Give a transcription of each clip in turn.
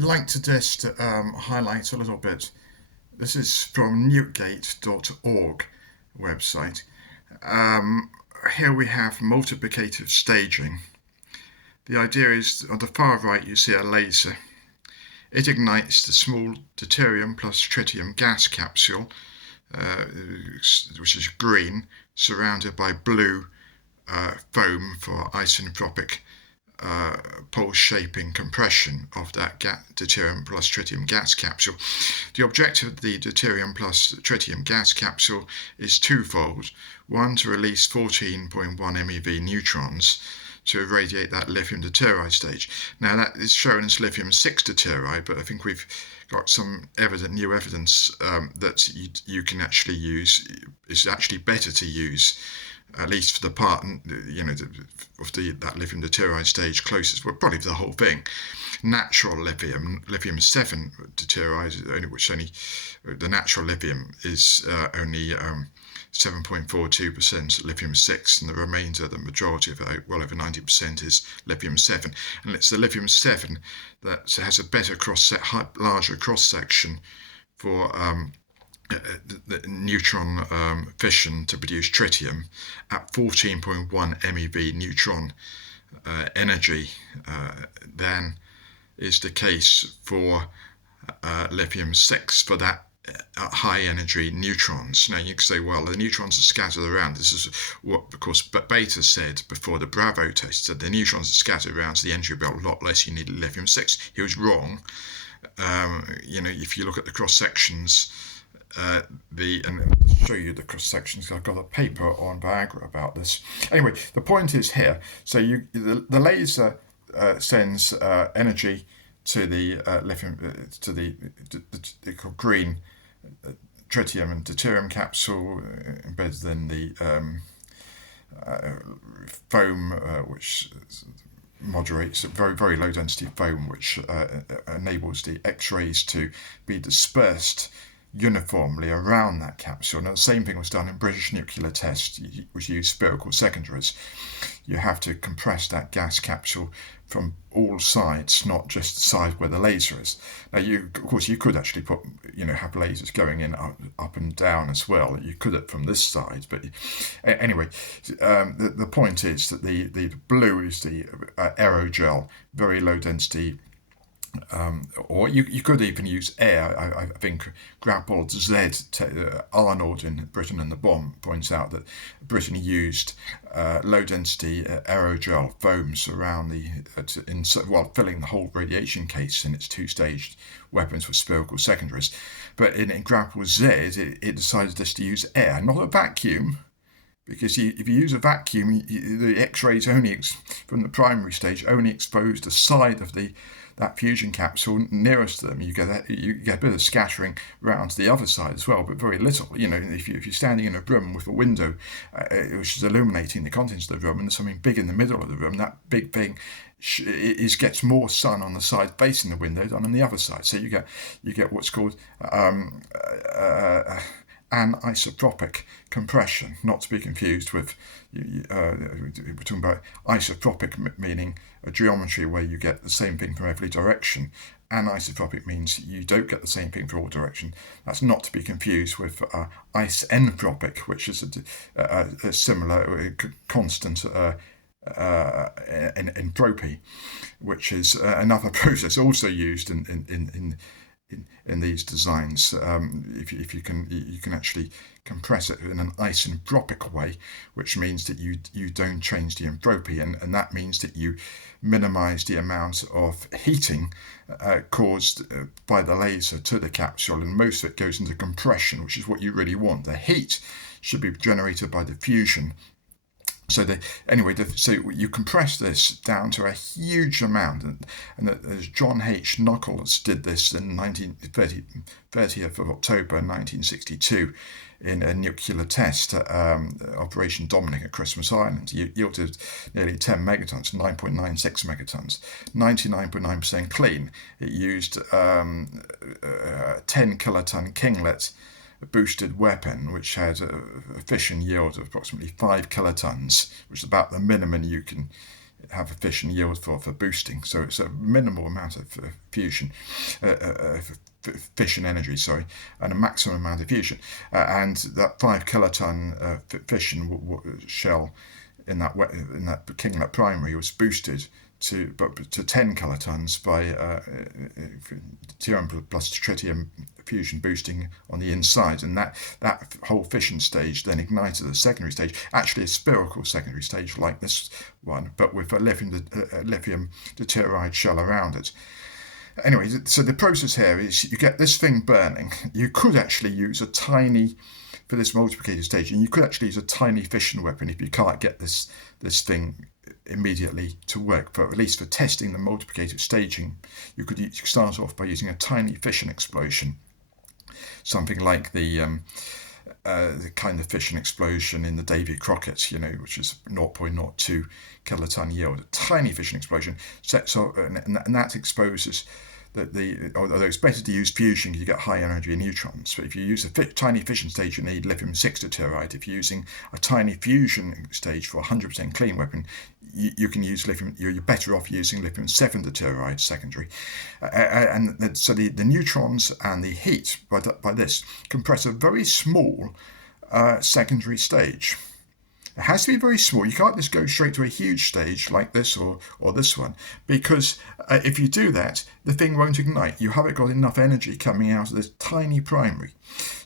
I'd like to just highlight a little bit. This is from newtgate.org website. Um, Here we have multiplicative staging. The idea is on the far right you see a laser. It ignites the small deuterium plus tritium gas capsule, which is green, surrounded by blue foam for isentropic pulse shaping compression of that deuterium plus tritium gas capsule. The objective of the deuterium plus tritium gas capsule is twofold. One, to release 14.1 MeV neutrons to irradiate that lithium deuteride stage. Now that is shown as lithium-6 deuteride, but I think we've got some new evidence that you can actually use. It's actually better to use, at least for the part, of that lithium deuteride stage closest, well, probably the whole thing, natural lithium-7 deuteride, which only the natural lithium is only 7.42% lithium-6, and the remainder, the majority of it, well over 90%, is lithium-7. And it's the lithium-7 that has a better larger cross-section for the neutron fission to produce tritium at 14.1 MeV neutron energy than is the case for lithium-6 for that high energy neutrons. Now you can say, well, the neutrons are scattered around. This is what, of course, Beta said before the Bravo test, that the neutrons are scattered around to the energy belt a lot less. You need lithium-6. He was wrong. If you look at the cross sections, and I'll show you the cross sections. I've got a paper on Viagra about this. Anyway, the point is here. So the laser sends energy to the lithium, to the green tritium and deuterium capsule embedded in the foam, which moderates very, very low density foam, which enables the X-rays to be dispersed uniformly around that capsule. Now, the same thing was done in British nuclear tests, which used spherical secondaries. You have to compress that gas capsule from all sides, not just the side where the laser is. Now, of course, you could actually have lasers going in up and down as well. You could have from this side, but anyway, the point is that the blue is the aerogel, very low density. Or you could even use air. I think Grapple Z, Arnold in Britain and the Bomb points out that Britain used low density aerogel foams around filling the whole radiation case in its two-staged weapons with spherical secondaries. But in Grapple Z, it decided just to use air, not a vacuum. Because if you use a vacuum, the X-rays from the primary stage only expose the side of that fusion capsule nearest to them. You get a bit of scattering around to the other side as well, but very little. If you're standing in a room with a window which is illuminating the contents of the room, and there's something big in the middle of the room, that big thing gets more sun on the side facing the window than on the other side. So you get what's called anisotropic compression, not to be confused with we're talking about isotropic, meaning a geometry where you get the same thing from every direction. Anisotropic means you don't get the same thing for all direction. That's not to be confused with isentropic, which is a similar constant entropy, which is another process also used in these designs. If you can actually compress it in an isentropic way, which means that you don't change the entropy, and that means that you minimize the amount of heating caused by the laser to the capsule, and most of it goes into compression, which is what you really want. The heat should be generated by diffusion. So you compress this down to a huge amount, and John H. Knuckles did this in 30th of October 1962 in a nuclear test, Operation Dominic at Christmas Island. Yielded nearly 10 megatons, 9.96 megatons, 99.9% clean. It used 10 kiloton Kinglet boosted weapon, which had a fission yield of approximately 5 kilotons, which is about the minimum you can have a fission yield for boosting. So it's a minimal amount of fusion, fission energy, sorry, and a maximum amount of fusion. And that 5 kiloton fission shell in that kinglet primary was boosted to 10 kilotons by deuterium plus tritium fusion boosting on the inside, and that whole fission stage then ignited a secondary stage, actually a spherical secondary stage like this one, but with a lithium deuteride shell around it. Anyway, so the process here is you get this thing burning. You could actually use a tiny, for this multiplicative stage, and you could actually use a tiny fission weapon if you can't get this thing immediately to work. But at least for testing the multiplicative staging, you could start off by using a tiny fission explosion, something like the kind of fission explosion in the Davy Crockett, which is 0.02 kiloton yield. A tiny fission explosion sets off, and that exposes although it's better to use fusion because you get high energy neutrons. But if you use a tiny fission stage, you need lithium-6 deuteride. If you're using a tiny fusion stage for a 100% clean weapon, you can use lithium. You're better off using lithium-7 deuteride secondary. And so the neutrons and the heat by this compress a very small secondary stage. It has to be very small. You can't just go straight to a huge stage like this or this one, because if you do that, the thing won't ignite. You haven't got enough energy coming out of this tiny primary.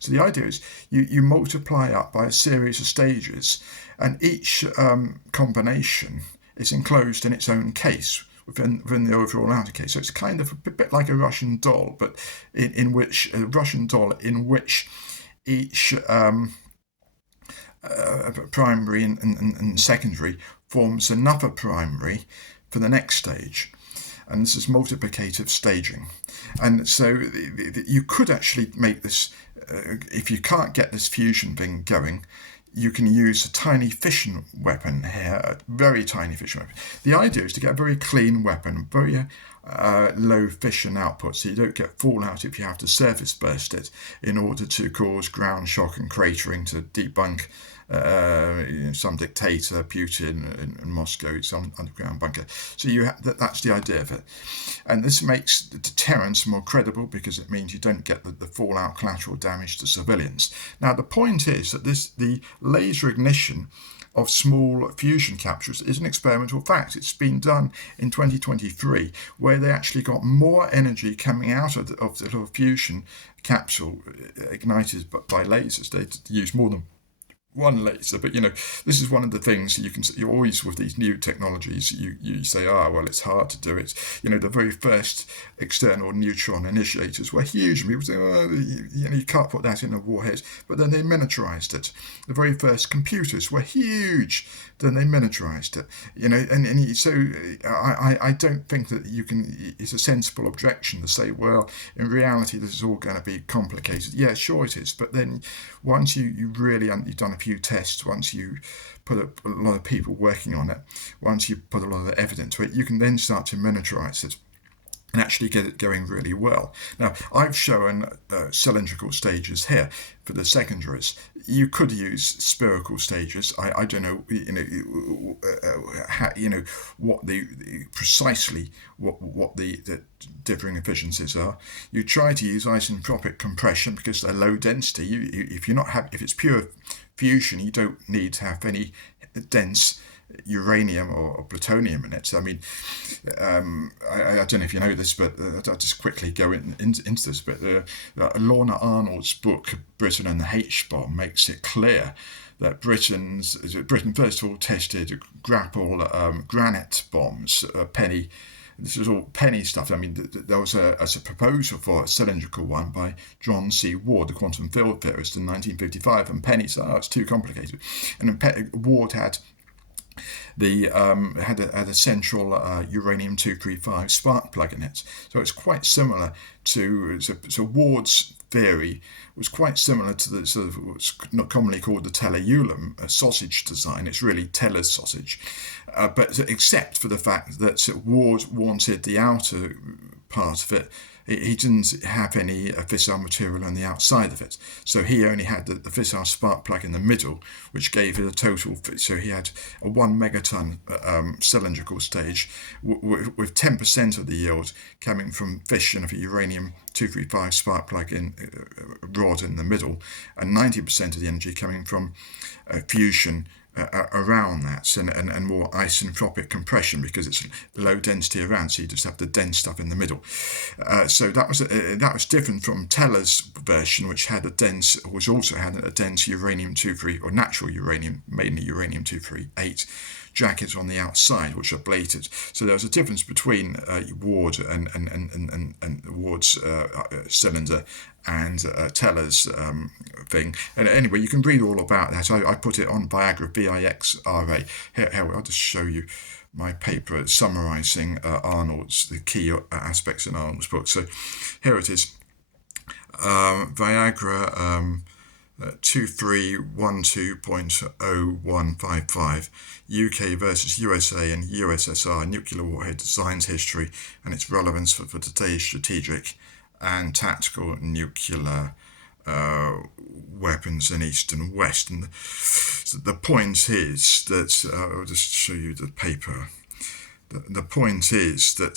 So the idea is you multiply up by a series of stages, and each combination is enclosed in its own case within the overall outer case. So it's kind of a bit like a Russian doll, but in which each primary and secondary forms another primary for the next stage, and this is multiplicative staging. And so you could actually make this, if you can't get this fusion thing going, you can use a tiny fission weapon here, a very tiny fission weapon. The idea is to get a very clean weapon, very low fission output, so you don't get fallout if you have to surface burst it in order to cause ground shock and cratering to debunk some dictator, Putin in Moscow, some underground bunker. So that's the idea of it. And this makes the deterrence more credible because it means you don't get the fallout collateral damage to civilians. Now, the point is that the laser ignition of small fusion capsules is an experimental fact. It's been done in 2023, where they actually got more energy coming out of the little fusion capsule ignited by lasers. They use more than one laser, but this is one of the things you always, with these new technologies, you say, well, it's hard to do it. The very first external neutron initiators were huge, and people say, you can't put that in a warhead, but then they miniaturized it. The very first computers were huge, then they miniaturized it. So I don't think that you can. It's a sensible objection to say, well, in reality, this is all going to be complicated. Yeah, sure it is, but then once you've done a few tests, once you put a lot of people working on it, once you put a lot of evidence to it, you can then start to miniaturize it and actually get it going really well. Now, I've shown cylindrical stages here for the secondaries. You could use spherical stages. I don't know, what the differing efficiencies are. You try to use isentropic compression because they're low density. If it's pure fusion, you don't need to have any dense uranium or plutonium in it. So, I don't know if you know this, but I'll just quickly go into this. But Lorna Arnold's book, Britain and the H-Bomb, makes it clear that Britain first of all tested grapple granite bombs, penny. This is all penny stuff. There was a proposal for a cylindrical one by John C. Ward, the quantum field theorist, in 1955, and Penny said, it's too complicated. And Ward had a central uranium-235 spark plug in it. So it's quite similar to, so Ward's theory was quite similar to the sort of what's not commonly called the Teller-Ulam sausage design. It's really Teller's sausage, but except for the fact that Ward wanted the outer part of it, he didn't have any fissile material on the outside of it. So he only had the fissile spark plug in the middle, which gave it a total. So he had a 1 megaton cylindrical stage with 10% of the yield coming from fission of a uranium-235 spark plug in rod in the middle, and 90% of the energy coming from fusion around that, and more isentropic compression, because it's low density around, so you just have the dense stuff in the middle. So that was different from Teller's version, which also had a dense uranium-238, or natural uranium, mainly uranium-238 jackets on the outside, which are ablated. So there was a difference between Ward and Ward's cylinder and Teller's thing. And anyway, you can read all about that. I put it on Viagra, VIXRA. Here, I'll just show you my paper summarising the key aspects in Arnold's book. So here it is. Viagra 2312.0155, UK versus USA and USSR nuclear warhead designs history and its relevance for today's strategic and tactical nuclear weapons in East and West. And the point is that, I'll just show you the paper. The point is that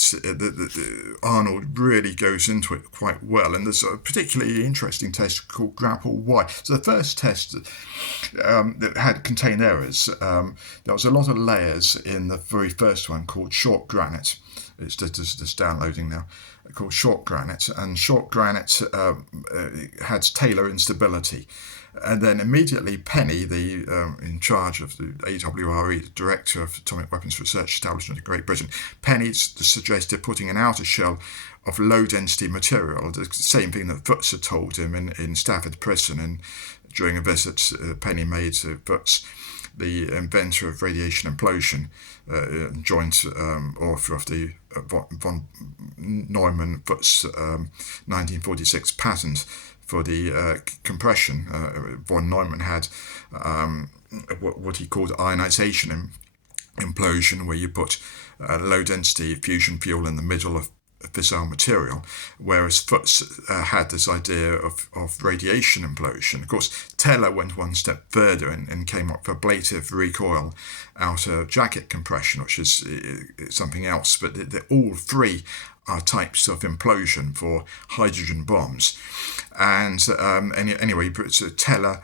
Arnold really goes into it quite well, and there's a particularly interesting test called Grapple Y. So the first test that contained errors, there was a lot of layers in the very first one called short granite. It's just downloading now, called short granite, and short granite had Taylor instability. And then immediately Penny, in charge of the AWRE, the Director of Atomic Weapons Research Establishment of Great Britain, Penny suggested putting an outer shell of low-density material, the same thing that Futz had told him in Stafford Prison, and during a visit Penny made to Futz, the inventor of radiation implosion, joint author of the von Neumann-Futz 1946 patent for the compression. Von Neumann had what he called ionization implosion, where you put low-density fusion fuel in the middle of fissile material, whereas Futz had this idea of radiation implosion. Of course, Teller went one step further and came up with ablative recoil outer jacket compression, which is something else, but all three are types of implosion for hydrogen bombs. And anyway, Teller,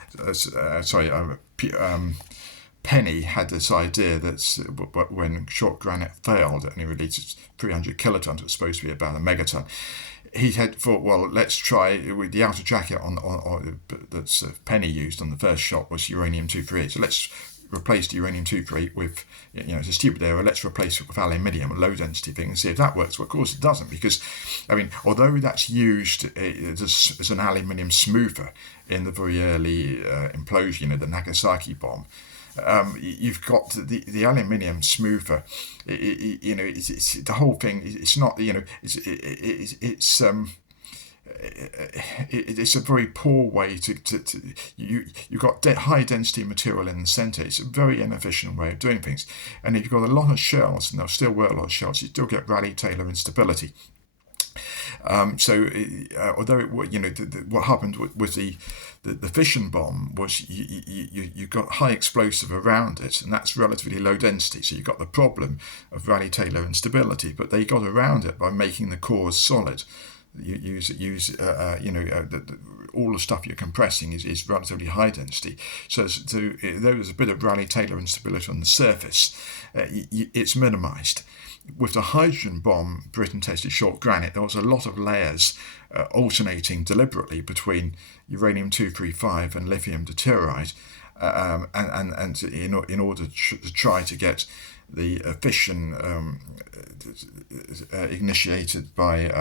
Penny had this idea that when short granite failed and he released 300 kilotons, it was supposed to be about a megaton. He had thought, well, let's try with the outer jacket that Penny used on the first shot was uranium-238. So let's replace the uranium-238 with, it's a stupid error, let's replace it with aluminium, a low-density thing, and see if that works. Well, of course it doesn't, because, although that's used as an aluminium smoother in the very early implosion, the Nagasaki bomb, you've got the aluminium smoother. It's the whole thing. It's not, it's a very poor way you've got high density material in the center. It's a very inefficient way of doing things. And if you've got a lot of shells, and there'll still work a lot of shells, you still get Rayleigh-Taylor instability. Although what happened with the fission bomb was you got high explosive around it, and that's relatively low density, so you got the problem of Rayleigh-Taylor instability, but they got around it by making the cores solid. All the stuff you're compressing is relatively high density, so there was a bit of Rayleigh-Taylor instability on the surface. It's minimized. With the hydrogen bomb, Britain tested short granite. There was a lot of layers alternating deliberately between uranium-235 and lithium deuteride, and in order to try to get the fission initiated by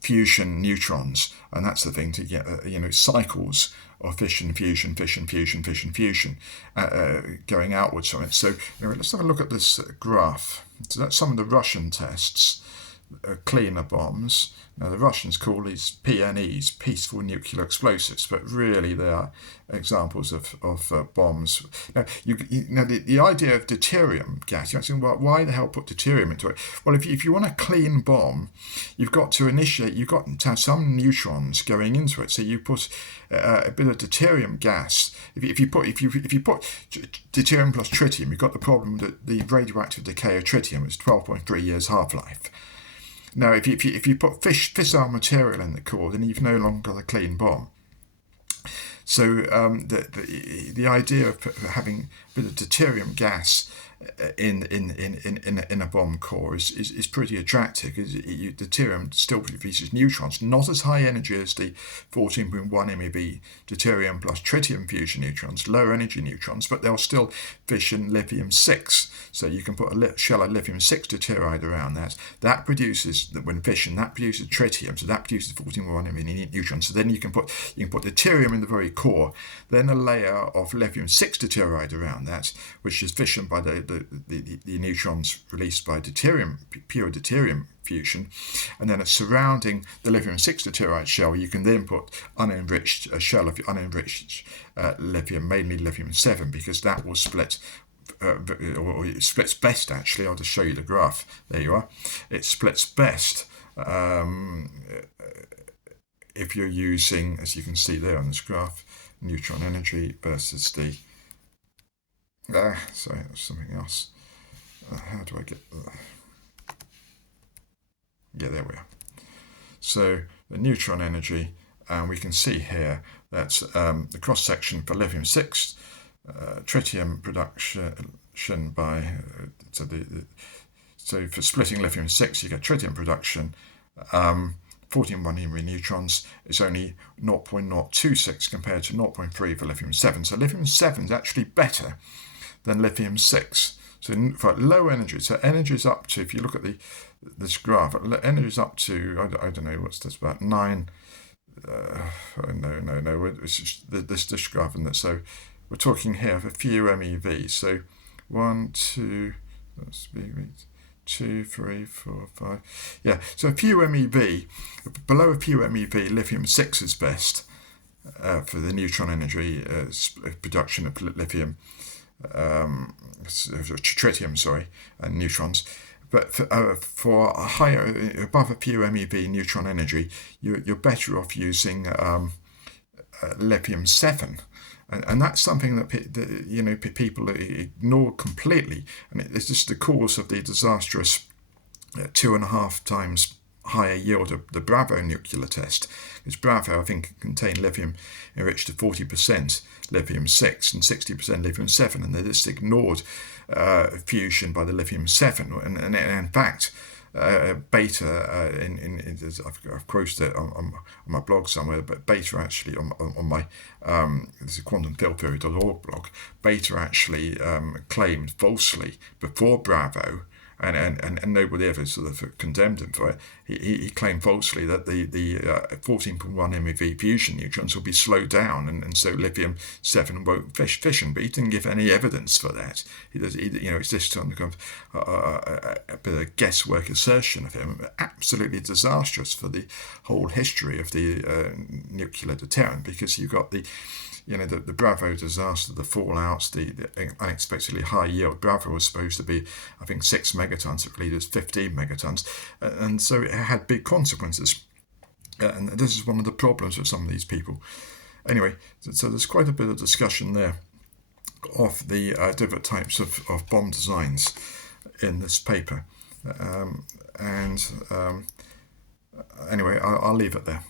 fusion neutrons, and that's the thing, to get cycles of fission, fusion, going outwards from it. So let's have a look at this graph. So that's some of the Russian tests cleaner bombs. Now the Russians call these PNEs, peaceful nuclear explosives, but really they are examples of bombs. Now, the idea of deuterium gas, you're asking, well, why the hell put deuterium into it? Well, if you want a clean bomb, you've got to have some neutrons going into it. So you put a bit of deuterium gas. If you put deuterium plus tritium, you've got the problem that the radioactive decay of tritium is 12.3 years half-life. Now, if you put fissile material in the core, then you've no longer got a clean bomb. So the idea of having a bit of deuterium gas in a bomb core is pretty attractive, because deuterium still produces neutrons, not as high energy as the 14.1 MeV deuterium plus tritium fusion neutrons, lower energy neutrons, but they'll still fission lithium-6. So you can put a shell of lithium-6 deuteride around that. That produces, when fission, that produces tritium, so that produces 14.1 MeV neutrons. So then you can put deuterium in the very core, then a layer of lithium-6 deuteride around that, which is fissioned by the neutrons released by pure deuterium fusion, and then surrounding the lithium-6 deuteride shell, you can then put a shell of unenriched lithium, mainly lithium-7, because that will split. Or it splits best, actually. I'll just show you the graph. There you are. It splits best if you're using, as you can see there on this graph, neutron energy versus the. Sorry, that was something else. How do I get? Yeah, there we are. So the neutron energy, and we can see here that the cross section for lithium-6. Tritium production by so for splitting lithium-6 you get tritium production, 14.1 MeV neutrons is only 0.026 compared to 0.3 for lithium-7. So lithium-7 is actually better than lithium-6. So for low energy, so energy is up to, if you look at this graph, energy is up to, I don't know, what's this, about 9, no, it's just this graph, and so we're talking here of a few MeV. So 1, 2, that's 2, 3, 4, 5. Yeah, so a few MeV. Below a few MeV, lithium-6 is best for the neutron energy production of lithium, tritium, and neutrons. But for a higher, above a few MeV neutron energy, you're better off using lithium-7. And that's something that people ignore completely, and it's just the cause of the disastrous 2.5 times higher yield of the Bravo nuclear test. Because Bravo, I think, contained lithium enriched to 40% lithium-6 and 60% lithium-7, and they just ignored fusion by the lithium-7. And in fact, beta, I've quoted it on my blog somewhere, but beta actually on my there's a quantumfieldtheory.org blog, beta actually claimed falsely before Bravo, and nobody ever sort of condemned him for it. He claimed falsely that the 14.1 MeV fusion neutrons will be slowed down, and so lithium-7 won't fission. But he didn't give any evidence for that. It's just kind of a bit of guesswork assertion of him. Absolutely disastrous for the whole history of the nuclear deterrent, because you've got the Bravo disaster, the fallouts, the unexpectedly high yield. Bravo was supposed to be, I think, 6 megatons. It really was 15 megatons. And so it had big consequences. And this is one of the problems with some of these people. Anyway, so there's quite a bit of discussion there of the different types of bomb designs in this paper. Anyway, I'll leave it there.